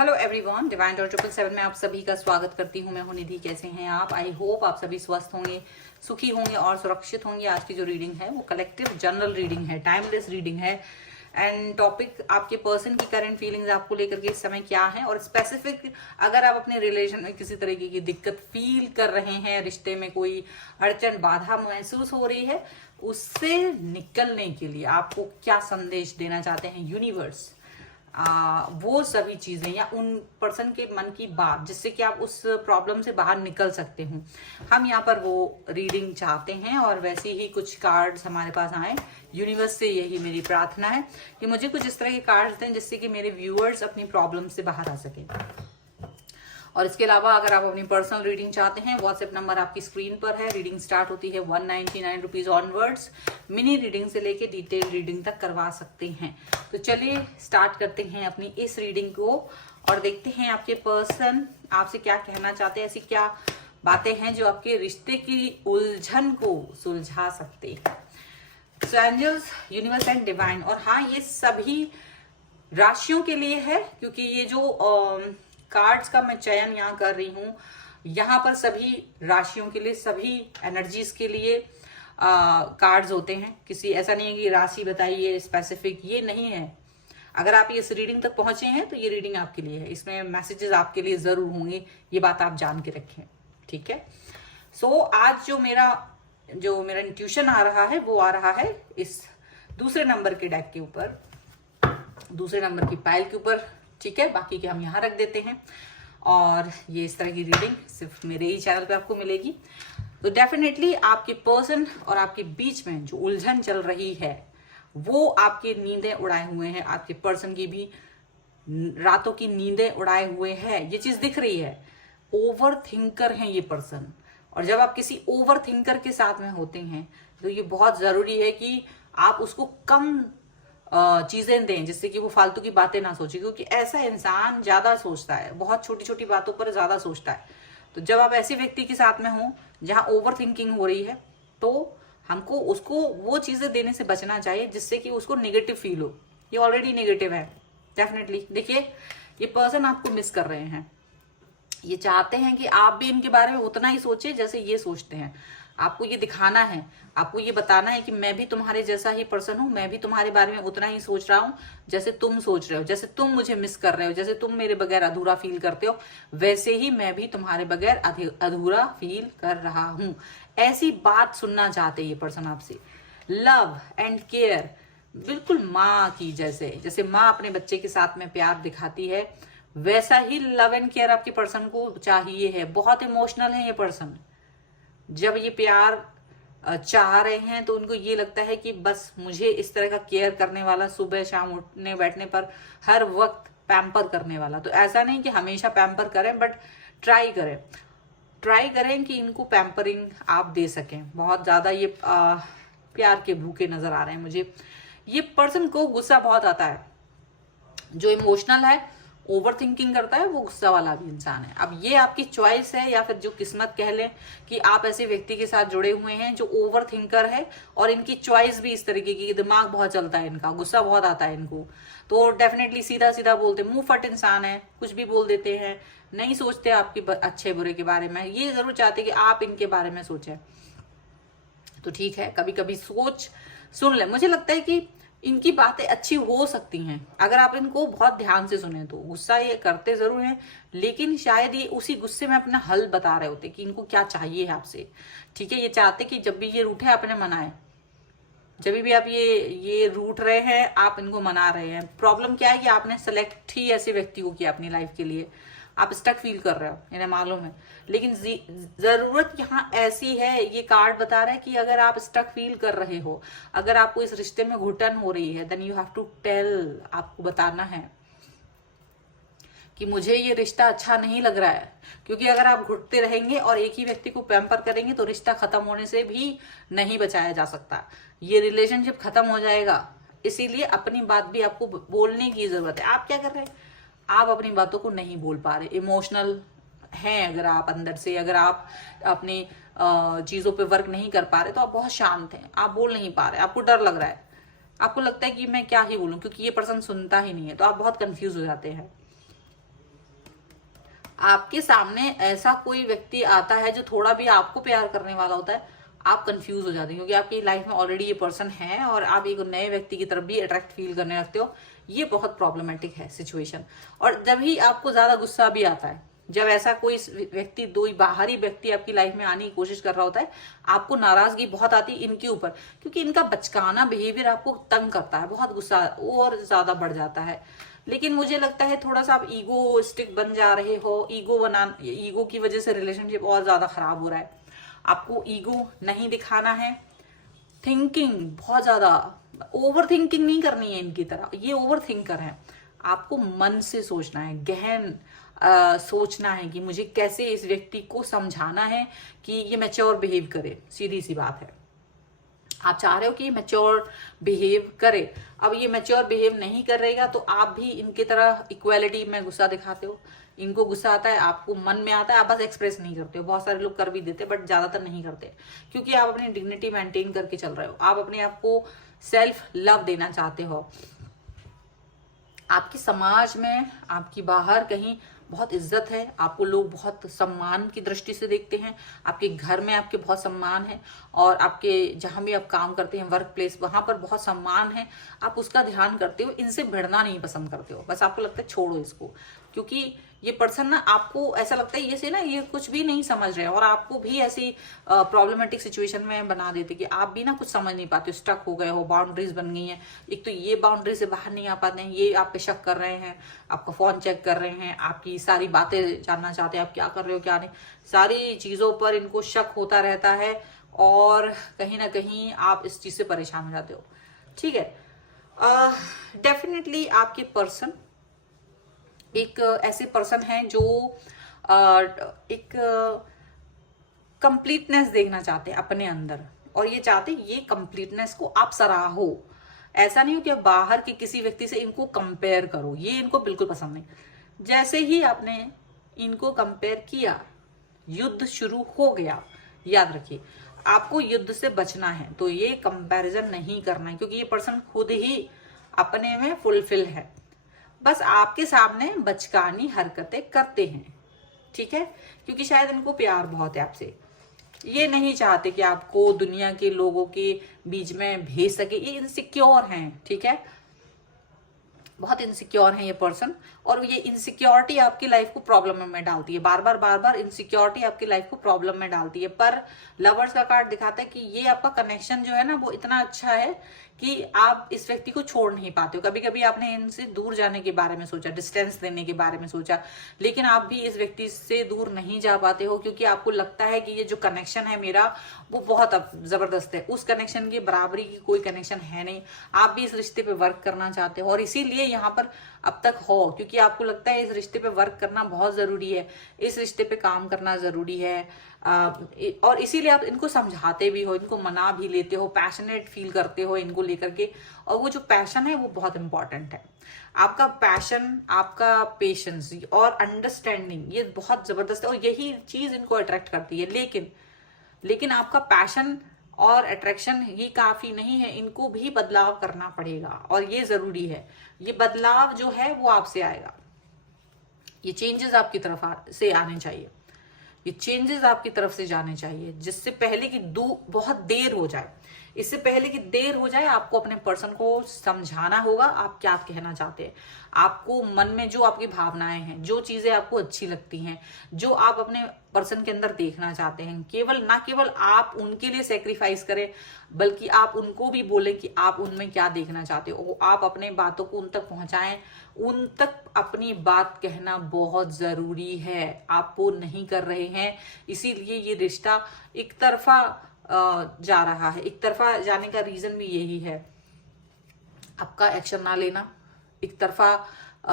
Hello everyone, divine dot 777 में आप सभी का स्वागत करती हूँ। मैं हूँ निधि। कैसे हैं आप? आई होप आप सभी स्वस्थ होंगे, सुखी होंगे और सुरक्षित होंगे। आज की जो रीडिंग है वो कलेक्टिव जनरल रीडिंग है, टाइमलेस रीडिंग है। एंड टॉपिक आपके पर्सन की करंट फीलिंग्स आपको लेकर के इस समय क्या है, और स्पेसिफिक अगर आप अपने रिलेशन में किसी तरीके की दिक्कत फील कर रहे हैं, रिश्ते में कोई अड़चन बाधा महसूस हो रही है, उससे निकलने के लिए आपको क्या संदेश देना चाहते हैं यूनिवर्स, वो सभी चीजें या उन पर्सन के मन की बात जिससे कि आप उस प्रॉब्लम से बाहर निकल सकते हो, हम यहाँ पर वो रीडिंग चाहते हैं। और वैसे ही कुछ कार्ड्स हमारे पास आए यूनिवर्स से, यही मेरी प्रार्थना है कि मुझे कुछ इस तरह के कार्ड्स दें जिससे कि मेरे व्यूअर्स अपनी प्रॉब्लम से बाहर आ सके। और इसके अलावा अगर आप अपनी पर्सनल रीडिंग चाहते हैं, व्हाट्सएप नंबर आपकी स्क्रीन पर है। रीडिंग स्टार्ट होती है 199 रुपीज ऑनवर्ड्स। मिनी रीडिंग से लेके डिटेल रीडिंग तक करवा सकते हैं। तो चलिए स्टार्ट करते हैं अपनी इस रीडिंग को और देखते हैं आपके पर्सन आपसे क्या कहना चाहते हैं। ऐसी क्या बातें हैं जो आपके रिश्ते की उलझन को सुलझा सकते हैं। सो एंजल्स, यूनिवर्स एंड डिवाइन, और हाँ, ये सभी राशियों के लिए है, क्योंकि ये जो कार्ड्स का मैं चयन यहाँ कर रही हूँ, यहाँ पर सभी राशियों के लिए, सभी एनर्जीज के लिए कार्ड्स होते हैं। किसी ऐसा नहीं है कि राशि बताइए स्पेसिफिक, ये नहीं है। अगर आप इस रीडिंग तक पहुंचे हैं तो ये रीडिंग आपके लिए है। इसमें मैसेजेस आपके लिए जरूर होंगे, ये बात आप जान के रखें, ठीक है। सो आज जो मेरा इंट्यूशन आ रहा है वो आ रहा है इस दूसरे नंबर के डेक के ऊपर, दूसरे नंबर की पाइल के ऊपर, ठीक है। बाकी के हम यहाँ रख देते हैं। और ये इस तरह की रीडिंग सिर्फ मेरे ही चैनल पे आपको मिलेगी। तो डेफिनेटली आपके पर्सन और आपके बीच में जो उलझन चल रही है वो आपकी नींदें उड़ाए हुए हैं। आपके पर्सन की भी रातों की नींदें उड़ाए हुए हैं, ये चीज दिख रही है। ओवर थिंकर है ये पर्सन, और जब आप किसी ओवर थिंकर के साथ में होते हैं तो ये बहुत जरूरी है कि आप उसको कम चीजें दें जिससे कि वो फालतू की बातें ना सोचे, क्योंकि ऐसा इंसान ज्यादा सोचता है, बहुत छोटी छोटी बातों पर ज्यादा सोचता है। तो जब आप ऐसे व्यक्ति के साथ में हो जहां ओवर थिंकिंग हो रही है, तो हमको उसको वो चीजें देने से बचना चाहिए जिससे कि उसको नेगेटिव फील हो। ये ऑलरेडी नेगेटिव है डेफिनेटली। देखिए, ये पर्सन आपको मिस कर रहे हैं। ये चाहते हैं कि आप भी इनके बारे में उतना ही सोचे जैसे ये सोचते हैं। आपको ये दिखाना है, आपको ये बताना है कि मैं भी तुम्हारे जैसा ही पर्सन हूं, मैं भी तुम्हारे बारे में उतना ही सोच रहा हूं जैसे तुम सोच रहे हो, जैसे तुम मुझे मिस कर रहे हो, जैसे तुम मेरे बगैर अधूरा फील करते हो, वैसे ही मैं भी तुम्हारे बगैर अधूरा फील कर रहा हूं। ऐसी बात सुनना चाहते ये पर्सन आपसे। लव एंड केयर, बिल्कुल माँ की जैसे माँ अपने बच्चे के साथ में प्यार दिखाती है, वैसा ही लव एंड केयर आपके पर्सन को चाहिए है। बहुत इमोशनल है ये पर्सन। जब ये प्यार चाह रहे हैं तो उनको ये लगता है कि बस मुझे इस तरह का केयर करने वाला, सुबह शाम उठने बैठने पर हर वक्त पैम्पर करने वाला। तो ऐसा नहीं कि हमेशा पैम्पर करें, बट ट्राई करें कि इनको पैम्परिंग आप दे सकें। बहुत ज्यादा ये प्यार के भूखे नजर आ रहे हैं मुझे। ये पर्सन को गुस्सा बहुत आता है। जो इमोशनल है, ओवर थिंकिंग करता है, वो गुस्सा वाला भी इंसान है। अब ये आपकी चॉइस है या फिर जो किस्मत कह लें कि आप ऐसे व्यक्ति के साथ जुड़े हुए हैं जो ओवर थिंकर है, और इनकी चॉइस भी इस तरीके की, दिमाग बहुत चलता है इनका, गुस्सा बहुत आता है इनको। तो डेफिनेटली सीधा सीधा बोलते, मुंह फट इंसान है, कुछ भी बोल देते हैं, नहीं सोचते आपके अच्छे बुरे के बारे में। ये जरूर चाहते कि आप इनके बारे में सोचें। तो ठीक है, कभी कभी सोच सुन ले। मुझे लगता है कि इनकी बातें अच्छी हो सकती हैं अगर आप इनको बहुत ध्यान से सुने तो। गुस्सा ये करते जरूर हैं, लेकिन शायद ये उसी गुस्से में अपना हल बता रहे होते कि इनको क्या चाहिए है आपसे, ठीक है। ये चाहते कि जब भी ये रूठे आप इन्हें मनाएं, जब भी आप ये रूठ रहे हैं आप इनको मना रहे हैं। प्रॉब्लम क्या है कि आपने सेलेक्ट ही ऐसे व्यक्ति को किया अपनी लाइफ के लिए। आप स्टक फील कर रहे हो, इन्हें मालूम है, लेकिन जरूरत यहाँ ऐसी है, ये कार्ड बता रहा है कि अगर आप स्टक फील कर रहे हो, अगर आपको इस रिश्ते में घुटन हो रही है, then you have to tell, आपको बताना है कि मुझे ये रिश्ता अच्छा नहीं लग रहा है। क्योंकि अगर आप घुटते रहेंगे और एक ही व्यक्ति को पैम्पर करेंगे तो रिश्ता खत्म होने से भी नहीं बचाया जा सकता, ये रिलेशनशिप खत्म हो जाएगा। इसीलिए अपनी बात भी आपको बोलने की जरूरत है। आप क्या कर रहे हैं, आप अपनी बातों को नहीं बोल पा रहे, इमोशनल हैं अगर आप अंदर से, अगर आप अपनी चीजों पे वर्क नहीं कर पा रहे तो आप बहुत शांत हैं, आप बोल नहीं पा रहे, आपको डर लग रहा है, आपको लगता है कि मैं क्या ही बोलूं, क्योंकि ये पर्सन सुनता ही नहीं है, तो आप बहुत कंफ्यूज हो जाते हैं। आपके सामने ऐसा कोई व्यक्ति आता है जो थोड़ा भी आपको प्यार करने वाला होता है, आप कंफ्यूज हो जाते हैं, क्योंकि आपकी लाइफ में ऑलरेडी ये पर्सन है और आप एक नए व्यक्ति की तरफ भी अट्रैक्ट फील करने लगते हो। ये बहुत प्रॉब्लमेटिक है सिचुएशन। और जब ही आपको ज्यादा गुस्सा भी आता है, जब ऐसा कोई व्यक्ति, दो बाहरी व्यक्ति आपकी लाइफ में आने की कोशिश कर रहा होता है, आपको नाराजगी बहुत आती है इनके ऊपर, क्योंकि इनका बचकाना बिहेवियर आपको तंग करता है, बहुत गुस्सा और ज्यादा बढ़ जाता है। लेकिन मुझे लगता है थोड़ा सा आप ईगोस्टिक बन जा रहे हो, ईगो की वजह से रिलेशनशिप और ज्यादा खराब हो रहा है। आपको ईगो नहीं दिखाना है। थिंकिंग बहुत ज्यादा, ओवर थिंकिंग नहीं करनी है इनकी तरह, ये ओवर थिंकर है। आपको मन से सोचना है, गहन सोचना है कि मुझे कैसे इस व्यक्ति को समझाना है कि ये मैच्योर बिहेव करे। सीधी सी बात है, आप चाह रहे हो कि ये मैच्योर बिहेव करे। अब ये मैच्योर बिहेव नहीं करेगा तो आप भी इनकी तरह इक्वालिटी में गुस्सा दिखाते हो। इनको गुस्सा आता है, आपको मन में आता है, आप बस एक्सप्रेस नहीं करते हो। बहुत सारे लोग कर भी देते बट ज्यादातर नहीं करते, क्योंकि आप अपनी डिग्निटी मेंटेन करके चल रहे हो। आप अपने आप को सेल्फ लव देना चाहते हो। आपके समाज में, आपकी बाहर कहीं बहुत इज्जत है, आपको लोग बहुत सम्मान की दृष्टि से देखते हैं। आपके घर में आपके बहुत सम्मान है, और आपके जहां भी आप काम करते हैं, वर्क प्लेस, वहां पर बहुत सम्मान है। आप उसका ध्यान करते हो, इनसे भिड़ना नहीं पसंद करते हो। बस आपको लगता है छोड़ो इसको, क्योंकि ये पर्सन ना, आपको ऐसा लगता है ये से ना ये कुछ भी नहीं समझ रहे हैं, और आपको भी ऐसी प्रॉब्लमेटिक सिचुएशन में बना देते कि आप भी ना कुछ समझ नहीं पाते, स्टक हो गए हो, बाउंड्रीज बन गई हैं। एक तो ये बाउंड्री से बाहर नहीं आ पाते हैं, ये आप पे शक कर रहे हैं, आपका फोन चेक कर रहे हैं, आपकी सारी बातें जानना चाहते हैं, आप क्या कर रहे हो क्या नहीं, सारी चीजों पर इनको शक होता रहता है, और कहीं ना कहीं आप इस चीज से परेशान हो जाते हो। ठीक है, डेफिनेटली आपके पर्सन एक ऐसे पर्सन है जो एक कंप्लीटनेस देखना चाहते हैं अपने अंदर, और ये चाहते हैं ये कंप्लीटनेस को आप सराहो। ऐसा नहीं हो कि आप बाहर के किसी व्यक्ति से इनको कंपेयर करो, ये इनको बिल्कुल पसंद नहीं। जैसे ही आपने इनको कंपेयर किया, युद्ध शुरू हो गया। याद रखिए, आपको युद्ध से बचना है, तो ये कंपैरिजन नहीं करना है, क्योंकि ये पर्सन खुद ही अपने में फुलफिल है, बस आपके सामने बचकानी हरकतें करते हैं। ठीक है, क्योंकि शायद इनको प्यार बहुत है आपसे, ये नहीं चाहते कि आपको दुनिया के लोगों के बीच में भेज सके। ये इनसिक्योर हैं, ठीक है, बहुत इनसिक्योर है ये पर्सन, और ये इनसिक्योरिटी आपकी लाइफ को प्रॉब्लम में डालती है। बार बार इनसिक्योरिटी आपकी लाइफ को प्रॉब्लम में डालती है। पर लवर्स का कार्ड दिखाता है कि ये आपका कनेक्शन जो है ना, वो इतना अच्छा है कि आप इस व्यक्ति को छोड़ नहीं पाते हो। कभी कभी आपने इनसे दूर जाने के बारे में सोचा, डिस्टेंस देने के बारे में सोचा, लेकिन आप भी इस व्यक्ति से दूर नहीं जा पाते हो, क्योंकि आपको लगता है कि ये जो कनेक्शन है मेरा, वो बहुत जबरदस्त है। उस कनेक्शन की बराबरी की कोई कनेक्शन है नहीं। आप भी इस रिश्ते पे वर्क करना चाहते हो, और इसीलिए यहाँ पर अब तक हो, क्योंकि आपको लगता है इस रिश्ते पे वर्क करना बहुत जरूरी है, इस रिश्ते पे काम करना जरूरी है। और इसीलिए आप इनको समझाते भी हो, इनको मना भी लेते हो, पैशनेट फील करते हो इनको लेकर के। और वो जो पैशन है वो बहुत इंपॉर्टेंट है। आपका पैशन, आपका पेशेंस और अंडरस्टैंडिंग, ये बहुत जबरदस्त है, और यही चीज इनको अट्रैक्ट करती है। लेकिन आपका पैशन और अट्रैक्शन ये काफी नहीं है, इनको भी बदलाव करना पड़ेगा, और ये जरूरी है। ये बदलाव जो है वो आपसे आएगा, ये चेंजेस आपकी तरफ से आने चाहिए, ये चेंजेस आपकी तरफ से जाने चाहिए, जिससे पहले कि बहुत देर हो जाए। इससे पहले कि देर हो जाए, आपको अपने पर्सन को समझाना होगा आप क्या कहना चाहते हैं। आपको मन में जो आपकी भावनाएं हैं, जो चीजें आपको अच्छी लगती हैं, जो आप अपने पर्सन के अंदर देखना चाहते हैं, ना केवल आप उनके लिए सेक्रीफाइस करें, बल्कि आप उनको भी बोले कि आप उनमें क्या देखना चाहते हो। आप अपने बातों को उन तक पहुंचाएं, उन तक अपनी बात कहना बहुत जरूरी है। आप वो नहीं कर रहे हैं, इसीलिए ये रिश्ता एक तरफा जा रहा है। एक तरफा जाने का रीजन भी यही है, आपका एक्शन ना लेना एक तरफा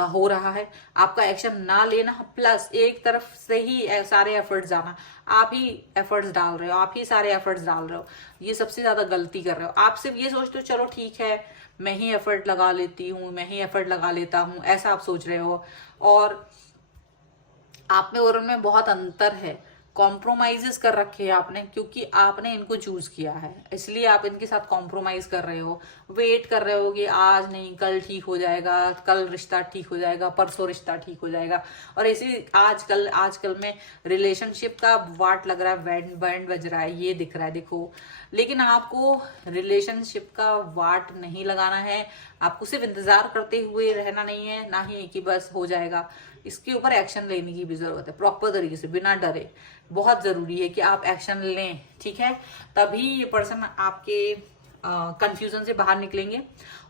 हो रहा है, आपका एक्शन ना लेना प्लस एक तरफ से ही सारे एफर्ट्स जाना। आप ही एफर्ट्स डाल रहे हो, आप ही सारे एफर्ट्स डाल रहे हो, ये सबसे ज्यादा गलती कर रहे हो। आप सिर्फ ये सोचते हो चलो ठीक है मैं ही एफर्ट लगा लेती हूँ, मैं ही एफर्ट लगा लेता हूँ, ऐसा आप सोच रहे हो, और आप में और उनमें बहुत अंतर है। कॉम्प्रोमाइजेस कर रखे हैं आपने, क्योंकि आपने इनको चूज किया है, इसलिए आप इनके साथ कॉम्प्रोमाइज कर रहे हो, वेट कर रहे हो कि आज नहीं कल ठीक हो जाएगा, कल रिश्ता ठीक हो जाएगा, परसों रिश्ता ठीक हो जाएगा। और इसी आजकल में रिलेशनशिप का वाट लग रहा है, बैंड बज रहा है, ये दिख रहा है, देखो। लेकिन आपको रिलेशनशिप का वाट नहीं लगाना है, आपको सिर्फ इंतजार करते हुए रहना नहीं है, ना ही कि बस हो जाएगा। इसके ऊपर एक्शन लेने की भी जरूरत है, प्रॉपर तरीके से, बिना डरे। बहुत जरूरी है कि आप एक्शन लें, ठीक है। तभी ये पर्सन आपके कंफ्यूजन से बाहर निकलेंगे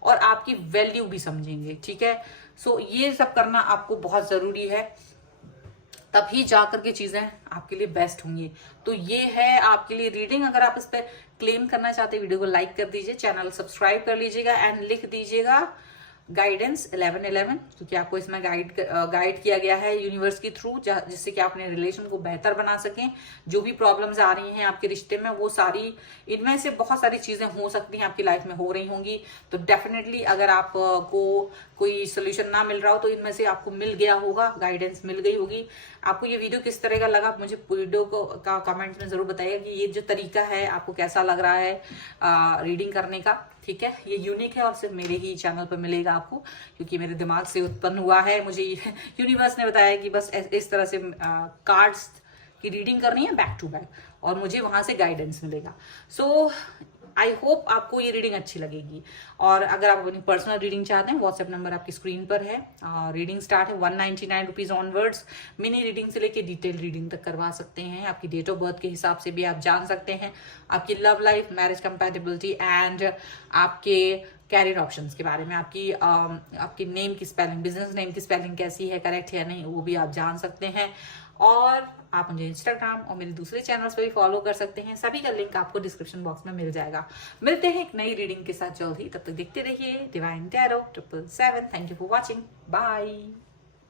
और आपकी वैल्यू भी समझेंगे, ठीक है। सो ये सब करना आपको बहुत जरूरी है, तभी जाकर के चीजें आपके लिए बेस्ट होंगी। तो ये है आपके लिए रीडिंग। अगर आप इस पर क्लेम करना चाहते हैं, वीडियो को लाइक कर दीजिए, चैनल सब्सक्राइब कर लीजिएगा एंड लिख दीजिएगा गाइडेंस 1111, क्योंकि आपको इसमें गाइड किया गया है यूनिवर्स के थ्रू, जिससे कि आप अपने रिलेशन को बेहतर बना सकें। जो भी प्रॉब्लम्स आ रही हैं आपके रिश्ते में, वो सारी, इनमें से बहुत सारी चीजें हो सकती हैं आपकी लाइफ में हो रही होंगी। तो डेफिनेटली अगर आपको कोई सोल्यूशन ना मिल रहा हो, तो इनमें से आपको मिल गया होगा, गाइडेंस मिल गई होगी। आपको ये वीडियो किस तरह का लगा, मुझे वीडियो का कमेंट्स में जरूर बताइएगा कि ये जो तरीका है आपको कैसा लग रहा है रीडिंग करने का, ठीक है। ये यूनिक है और सिर्फ मेरे ही चैनल पर मिलेगा आपको, क्योंकि मेरे दिमाग से उत्पन्न हुआ है। मुझे यूनिवर्स ने बताया कि बस इस तरह से कार्ड्स की रीडिंग करनी है बैक टू बैक, और मुझे वहां से गाइडेंस मिलेगा। सो आई होप आपको ये रीडिंग अच्छी लगेगी। और अगर आप अपनी पर्सनल रीडिंग चाहते हैं, व्हाट्सएप नंबर आपकी स्क्रीन पर है। रीडिंग स्टार्ट है 199 रुपीज ऑनवर्ड्स। मिनी रीडिंग से लेके डिटेल रीडिंग तक करवा सकते हैं। आपकी डेट ऑफ बर्थ के हिसाब से भी आप जान सकते हैं आपकी love life, marriage compatibility and आपके कैरियर ऑप्शंस के बारे में। आपकी नेम की स्पेलिंग, बिजनेस नेम की स्पेलिंग कैसी है, करेक्ट है या नहीं, वो भी आप जान सकते हैं। और आप मुझे इंस्टाग्राम और मेरे दूसरे चैनल्स पे भी फॉलो कर सकते हैं, सभी का लिंक आपको डिस्क्रिप्शन बॉक्स में मिल जाएगा। मिलते हैं एक नई रीडिंग के साथ जल्द ही, तब तक देखते रहिए divine tarot 777। Thank you for watching, bye.